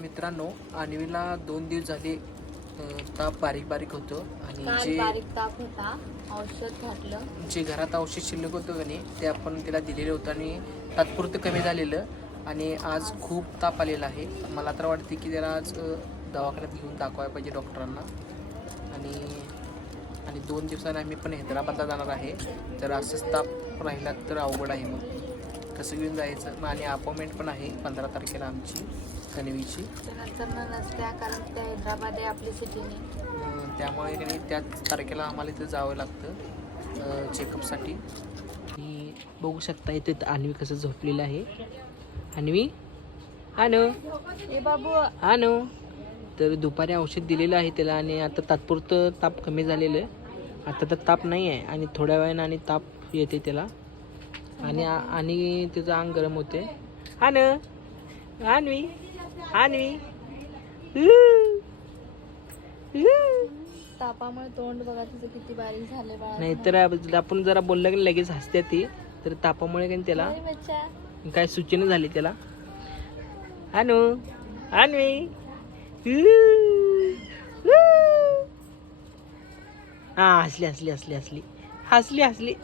मित्रांनो, अन्वीला 2 दिवस झाले ताप बारीक बारीक होतो आणि काल बारीक ताप होता, औषध घातलं. जे घरात औषध शिल्लक होतं का नाही ते आपण त्याला दिलेलं होतं आणि तात्पुरतं कमी झालेलं. आणि आज खूप ताप आलेला आहे. मला तर वाटते की त्याला आज दवाखान्यात घेऊन दाखवायला पाहिजे डॉक्टरांना. आणि 2 दिवसांनी आम्ही पण हैदराबादला जाणार आहे. तर असंच ताप राहिला तर अवघड आहे. मग कसं घेऊन जायचं मग. आणि अपॉइंटमेंट पण आहे 15 तारखेला आमची कणवीची. नंतर नसत्या, कारण त्या हैदराबाद आहे आपली सिटीने. त्यामुळे की नाही त्याच तारखेला आम्हाला इथं जावं लागतं चेकअपसाठी. आणि बघू शकता इथं अन्वी कसं झोपलेलं आहे. अन्वी आणू ए बाबू, आणू. तर दुपारी औषध दिलेलं आहे त्याला आणि आता तात्पुरतं ताप कमी झालेलं आहे. आता तर ताप नाही आहे आणि थोड्या वेळानं आणि ताप येते त्याला आणि त्याचं अंग गरम होते. आणू अन्वी अन्वी तापामुळे तोंड बघा तिचं किती बारीक झाले बाळा. नाहीतर आपण जरा बोललं की लगेच हसते ती. तर तापामुळे काही त्याला अरे बच्चा, काय सूचना झाली त्याला. आणू अन्वी हा हसली हसली हसली हसली हसली हसली.